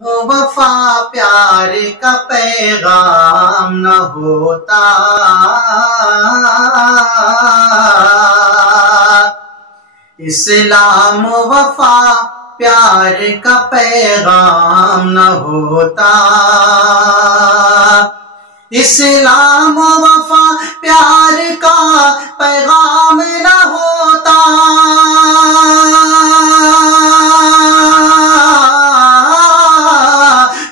وفا پیار کا پیغام نہ ہوتا، اسلام وفا پیار کا پیغام نہ ہوتا، اسلام وفا پیار کا پیغام نہ ہوتا،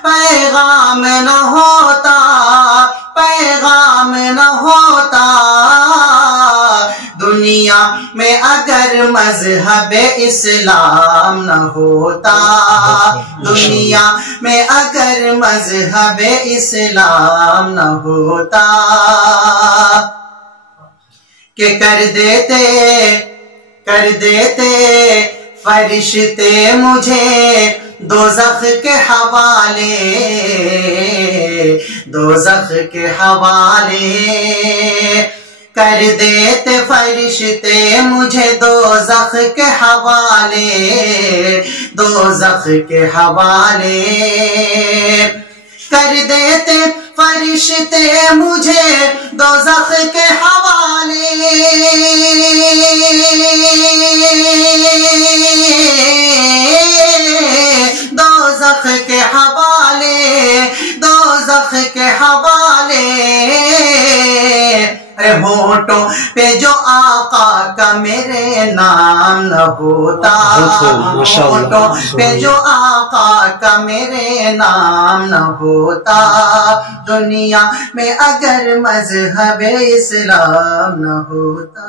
پیغام نہ ہوتا، پیغام نہ ہوتا، دنیا میں اگر مذہب اسلام نہ ہوتا، دنیا میں اگر مذہب اسلام نہ ہوتا، کہ کر دیتے فرشتے مجھے دوزخ کے حوالے، دوزخ کے حوالے، کر دیتے فرشتے مجھے دوزخ کے حوالے، دوزخ کے حوالے، کر دیتے فرشتے مجھے دوزخ کے حوالے، دوزخ کے حوالے، دوزخ کے حوالے، ہونٹوں پہ جو آقا کا میرے نام نہ ہوتا، ہونٹوں پہ جو آقا کا میرے نام نہ ہوتا، دنیا میں اگر مذہب اسلام نہ ہوتا۔